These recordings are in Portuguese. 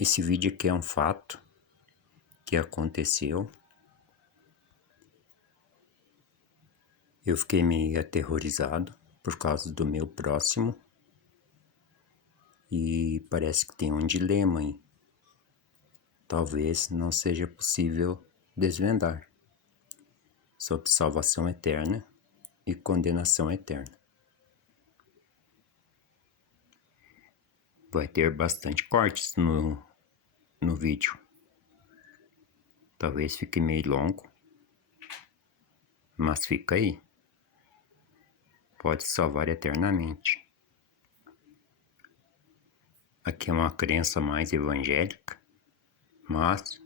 Esse vídeo aqui é um fato que aconteceu. Eu fiquei meio aterrorizado por causa do meu próximo e parece que tem um dilema aí. Talvez não seja possível desvendar sobre salvação eterna e condenação eterna. Vai ter bastante cortes no vídeo. Talvez fique meio longo, mas fica aí. Pode salvar eternamente. Aqui é uma crença mais evangélica, mas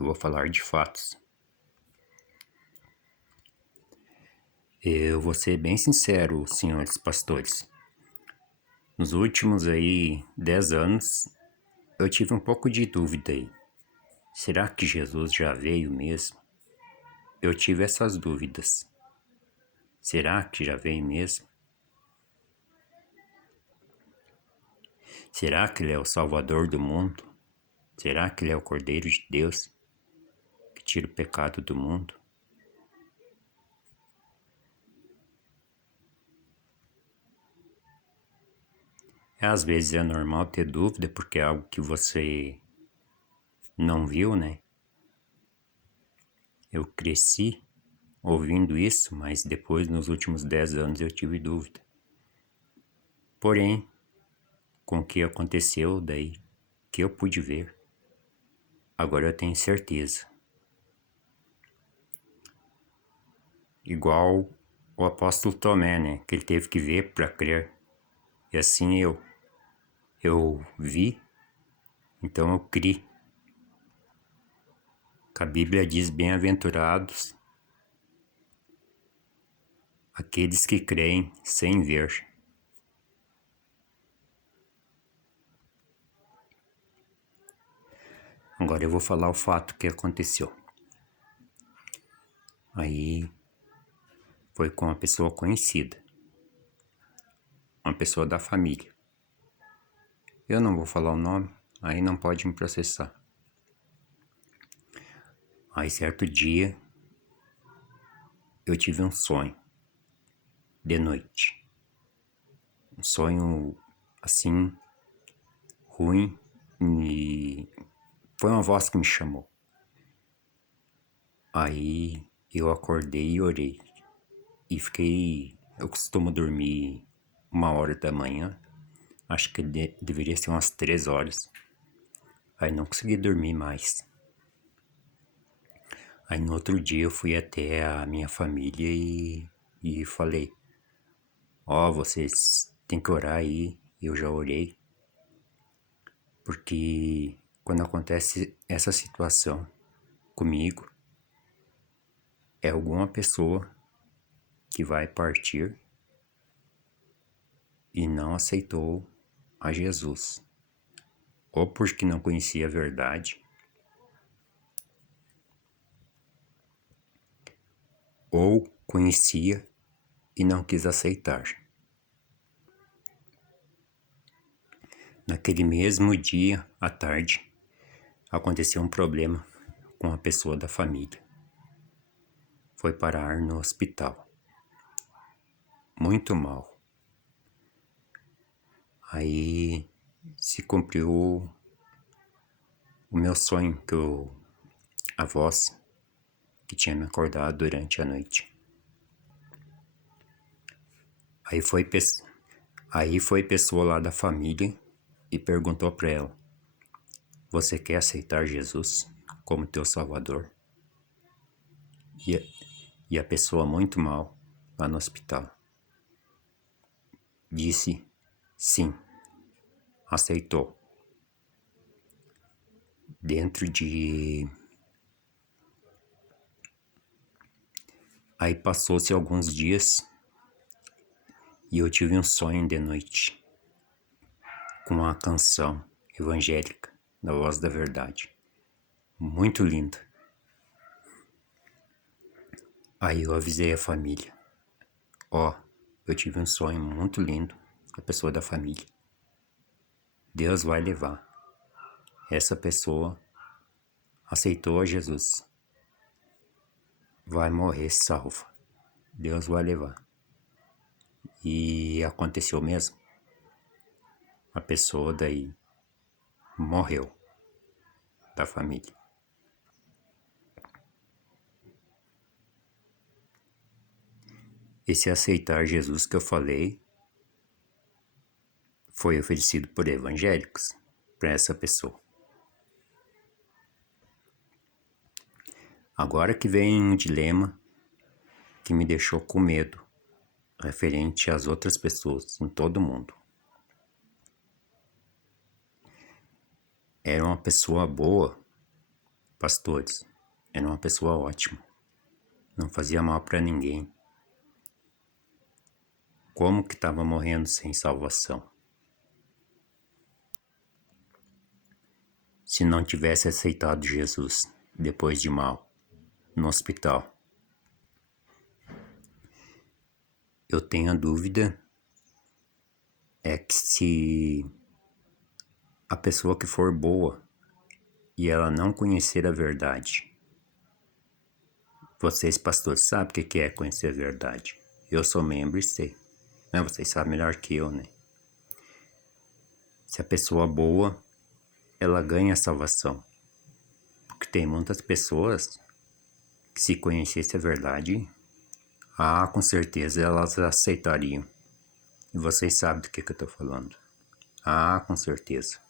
eu vou falar de fatos. Eu vou ser bem sincero, senhores pastores. Nos últimos 10 anos, eu tive um pouco de dúvida aí. Será que Jesus já veio mesmo? Eu tive essas dúvidas. Será que já veio mesmo? Será que Ele é o Salvador do mundo? Será que Ele é o Cordeiro de Deus que tira o pecado do mundo? Às vezes é normal ter dúvida porque é algo que você não viu, né? Eu cresci ouvindo isso, mas depois, nos últimos 10 anos, eu tive dúvida. Porém, com o que aconteceu daí, que eu pude ver, agora eu tenho certeza. Igual o apóstolo Tomé, né? Que ele teve que ver para crer. E assim eu vi, então eu criei. A Bíblia diz: bem-aventurados aqueles que creem sem ver. Agora eu vou falar o fato que aconteceu. Aí foi com uma pessoa conhecida, uma pessoa da família. Eu não vou falar o nome, aí não pode me processar. Aí certo dia eu tive um sonho de noite. Um sonho assim ruim e foi uma voz que me chamou. Aí eu acordei e orei. E fiquei... Eu costumo dormir 1h da manhã. Acho que deveria ser umas 3 horas. Aí não consegui dormir mais. Aí no outro dia eu fui até a minha família e falei: ó, vocês têm que orar aí. Eu já orei. Porque quando acontece essa situação comigo, é alguma pessoa que vai partir e não aceitou a Jesus. Ou porque não conhecia a verdade, ou conhecia e não quis aceitar. Naquele mesmo dia, à tarde, aconteceu um problema com a pessoa da família. Foi parar no hospital. Muito mal. Aí se cumpriu o meu sonho, a voz que tinha me acordado durante a noite. Aí foi pessoa lá da família e perguntou para ela: você quer aceitar Jesus como teu Salvador? E a pessoa muito mal lá no hospital disse sim, aceitou. Aí passou-se alguns dias e eu tive um sonho de noite com uma canção evangélica da Voz da Verdade. Muito linda. Aí eu avisei a família: ó, eu tive um sonho muito lindo com a pessoa da família. Deus vai levar. essa pessoa aceitou a Jesus, vai morrer salva. Deus vai levar. E aconteceu mesmo. A pessoa daí morreu da família. Esse aceitar Jesus que eu falei foi oferecido por evangélicos para essa pessoa. Agora que vem um dilema que me deixou com medo referente às outras pessoas em todo o mundo. Era uma pessoa boa, pastores, era uma pessoa ótima, não fazia mal para ninguém. Como que estava morrendo sem salvação? Se não tivesse aceitado Jesus depois de mal, no hospital. Eu tenho a dúvida que se a pessoa que for boa e ela não conhecer a verdade, vocês pastores sabem o que é conhecer a verdade. Eu sou membro e sei. Mas vocês sabem melhor que eu, né? Se a pessoa boa, ela ganha a salvação. Porque tem muitas pessoas que se conhecesse a verdade, com certeza elas aceitariam. E vocês sabem do que eu tô falando. Com certeza.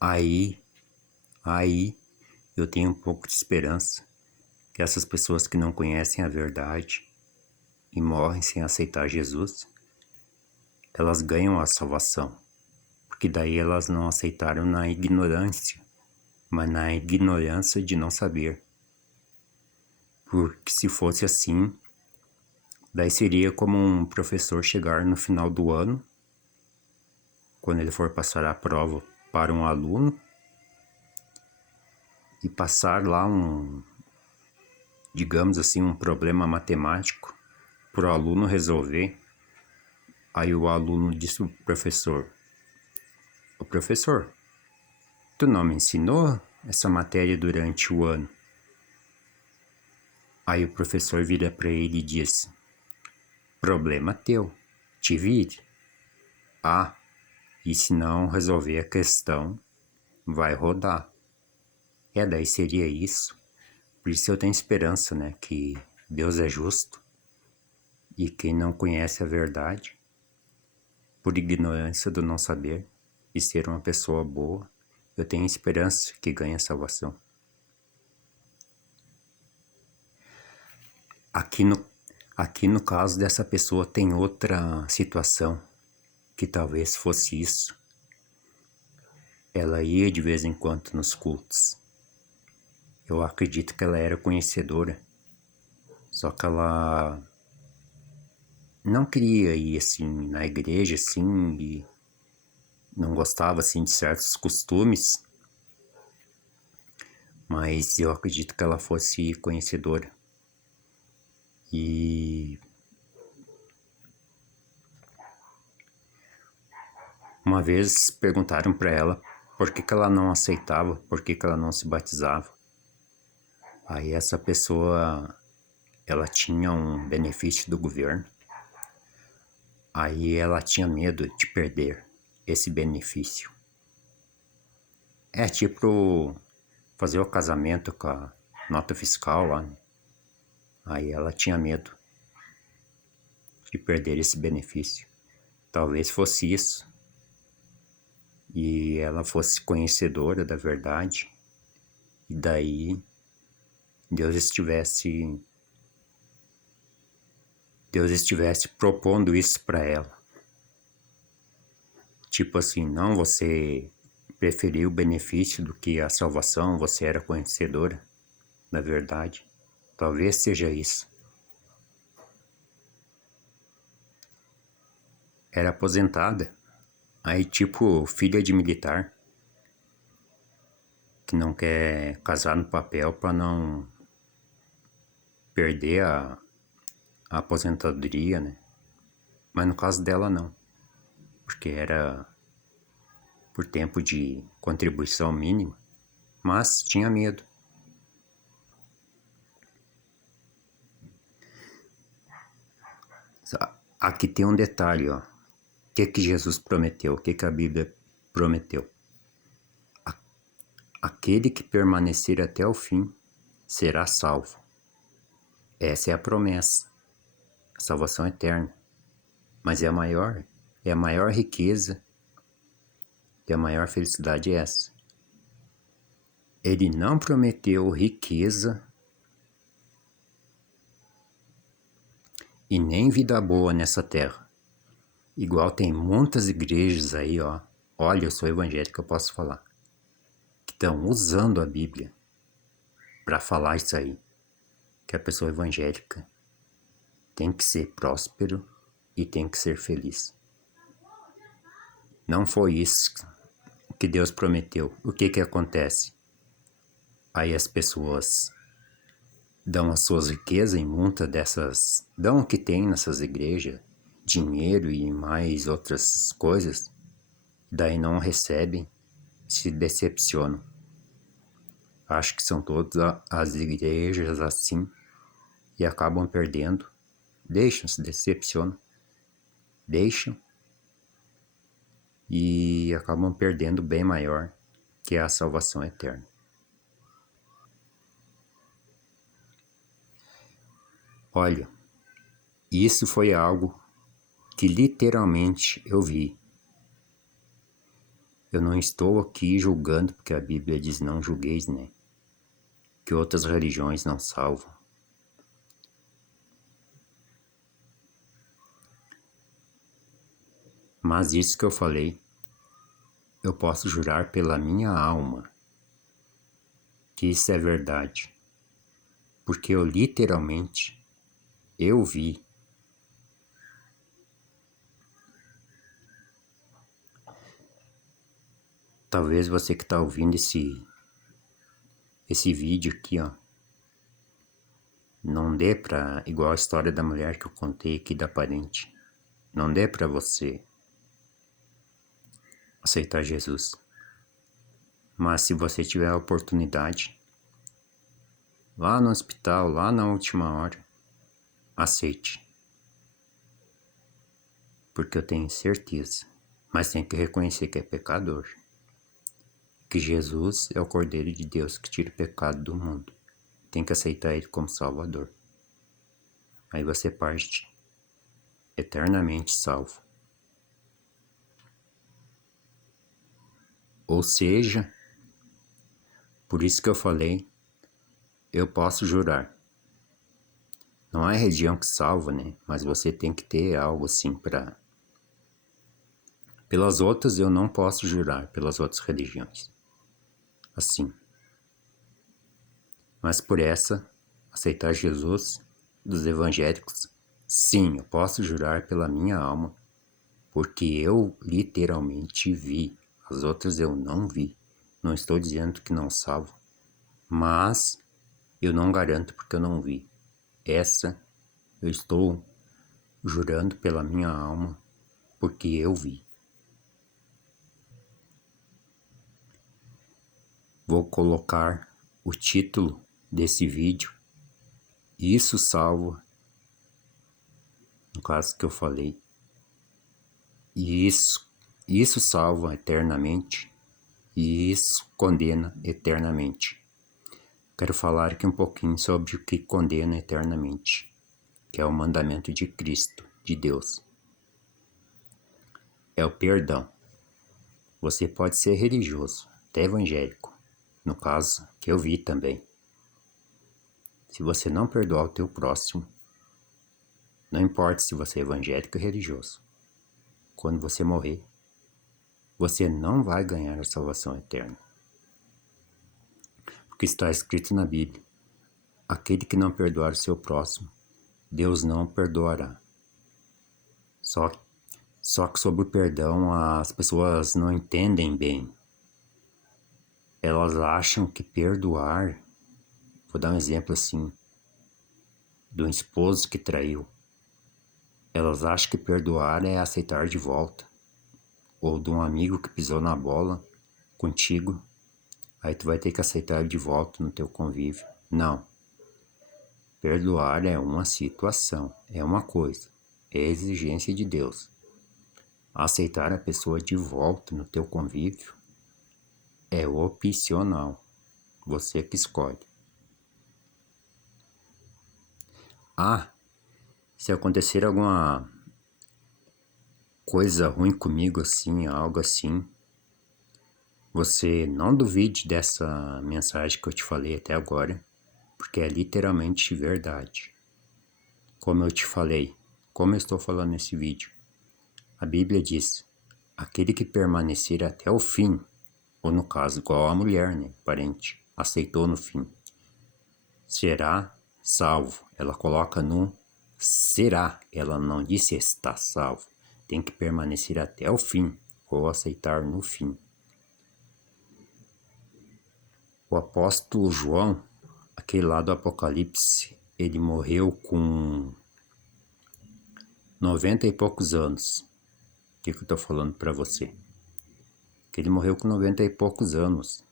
Aí eu tenho um pouco de esperança que essas pessoas que não conhecem a verdade e morrem sem aceitar Jesus, elas ganham a salvação. Porque daí elas não aceitaram na ignorância, mas na ignorância de não saber. Porque se fosse assim, daí seria como um professor chegar no final do ano, quando ele for passar a prova para um aluno, e passar lá digamos assim, um problema matemático para o aluno resolver. Aí o aluno disse ao professor: "Ô professor, tu não me ensinou essa matéria durante o ano?" Aí o professor vira para ele e diz: "Problema teu, te vire. E se não resolver a questão, vai rodar." Daí seria isso. Por isso eu tenho esperança, né, que Deus é justo e quem não conhece a verdade, por ignorância do não saber e ser uma pessoa boa, eu tenho esperança que ganhe a salvação. Aqui no caso dessa pessoa tem outra situação, que talvez fosse isso. Ela ia de vez em quando nos cultos. Eu acredito que ela era conhecedora, só que ela não queria ir assim na igreja assim e não gostava assim de certos costumes, mas eu acredito que ela fosse conhecedora. E uma vez perguntaram para ela por que ela não aceitava, por que ela não se batizava. Aí essa pessoa, ela tinha um benefício do governo. Aí ela tinha medo de perder esse benefício. Tipo fazer o casamento com a nota fiscal lá, né? Aí ela tinha medo de perder esse benefício. Talvez fosse isso. E ela fosse conhecedora da verdade. E daí Deus estivesse propondo isso para ela. Tipo assim, não, você preferiu o benefício do que a salvação, você era conhecedora da verdade. Talvez seja isso. Era aposentada. Aí tipo, filha de militar, que não quer casar no papel para não perder a aposentadoria, né? Mas no caso dela, não. porque era por tempo de contribuição mínima, mas tinha medo. Aqui tem um detalhe, ó. O que Jesus prometeu? O que a Bíblia prometeu? Aquele que permanecer até o fim será salvo. Essa é a promessa, a salvação eterna. Mas é a maior riqueza e a maior felicidade é essa. Ele não prometeu riqueza e nem vida boa nessa terra. Igual tem muitas igrejas aí, ó. Olha, eu sou evangélico, eu posso falar. Que estão usando a Bíblia para falar isso aí. Que a pessoa evangélica tem que ser próspero e tem que ser feliz. Não foi isso que Deus prometeu. O que acontece? Aí as pessoas dão as suas riquezas em muitas dessas... Dão o que tem nessas igrejas, dinheiro e mais outras coisas. Daí não recebem, se decepcionam. Acho que são todas as igrejas assim e acabam perdendo. Deixam, se decepcionam. Deixam e acabam perdendo o bem maior, que é a salvação eterna. Olha, isso foi algo que literalmente eu vi. Eu não estou aqui julgando, porque a Bíblia diz não julgueis, né? Que outras religiões não salvam. Mas isso que eu falei, eu posso jurar pela minha alma que isso é verdade. Porque eu literalmente, eu vi. Talvez você que está ouvindo esse vídeo aqui, ó, não dê pra, igual a história da mulher que eu contei aqui da parente, não dê pra você aceitar Jesus. Mas se você tiver a oportunidade, lá no hospital, lá na última hora, aceite. Porque eu tenho certeza, mas tem que reconhecer que é pecador. Que Jesus é o Cordeiro de Deus que tira o pecado do mundo. Tem que aceitar Ele como Salvador. Aí você parte eternamente salvo. Ou seja, por isso que eu falei, eu posso jurar. Não é a religião que salva, né? Mas você tem que ter algo assim pra... Pelas outras eu não posso jurar, pelas outras religiões. Assim. Mas por essa, aceitar Jesus dos evangélicos, sim, eu posso jurar pela minha alma, porque eu literalmente vi. As outras eu não vi. Não estou dizendo que não salvo, mas eu não garanto porque eu não vi. Essa eu estou jurando pela minha alma, porque eu vi. Vou colocar o título desse vídeo, Isso Salva, no caso que eu falei, e isso salva eternamente, e isso condena eternamente. Quero falar aqui um pouquinho sobre o que condena eternamente, que é o mandamento de Cristo, de Deus. É o perdão. Você pode ser religioso, até evangélico, no caso que eu vi também. Se você não perdoar o teu próximo, não importa se você é evangélico ou religioso, quando você morrer, você não vai ganhar a salvação eterna. Porque está escrito na Bíblia, aquele que não perdoar o seu próximo, Deus não perdoará. Só que sobre o perdão as pessoas não entendem bem. Elas acham que perdoar, vou dar um exemplo assim, de um esposo que traiu. Elas acham que perdoar é aceitar de volta. ou de um amigo que pisou na bola contigo, aí tu vai ter que aceitar ele de volta no teu convívio. Não. Perdoar é uma situação, é uma coisa, é exigência de Deus. Aceitar a pessoa de volta no teu convívio é opcional, você que escolhe. Se acontecer alguma coisa ruim comigo assim, algo assim, você não duvide dessa mensagem que eu te falei até agora, porque é literalmente verdade. Como eu te falei, como eu estou falando nesse vídeo, a Bíblia diz: aquele que permanecer até o fim, ou no caso, igual a mulher, né, parente, aceitou no fim, será salvo. Ela coloca no será, ela não disse está salvo. Tem que permanecer até o fim, ou aceitar no fim. O apóstolo João, aquele lá do Apocalipse, ele morreu com 90 e poucos anos. O que eu tô falando para você? Que ele morreu com 90 e poucos anos.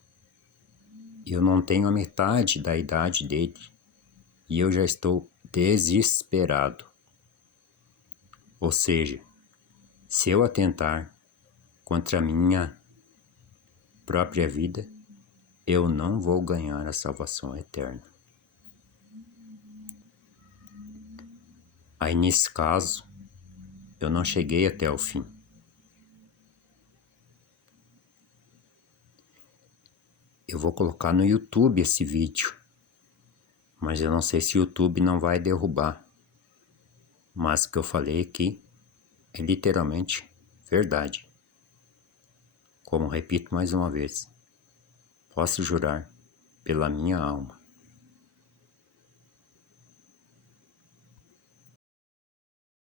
Eu não tenho a metade da idade dele. E eu já estou desesperado. Ou seja, se eu atentar contra a minha própria vida, eu não vou ganhar a salvação eterna. Aí nesse caso, eu não cheguei até o fim. Eu vou colocar no YouTube esse vídeo, mas eu não sei se o YouTube não vai derrubar. Mas o que eu falei aqui é literalmente verdade. Como repito mais uma vez, posso jurar pela minha alma.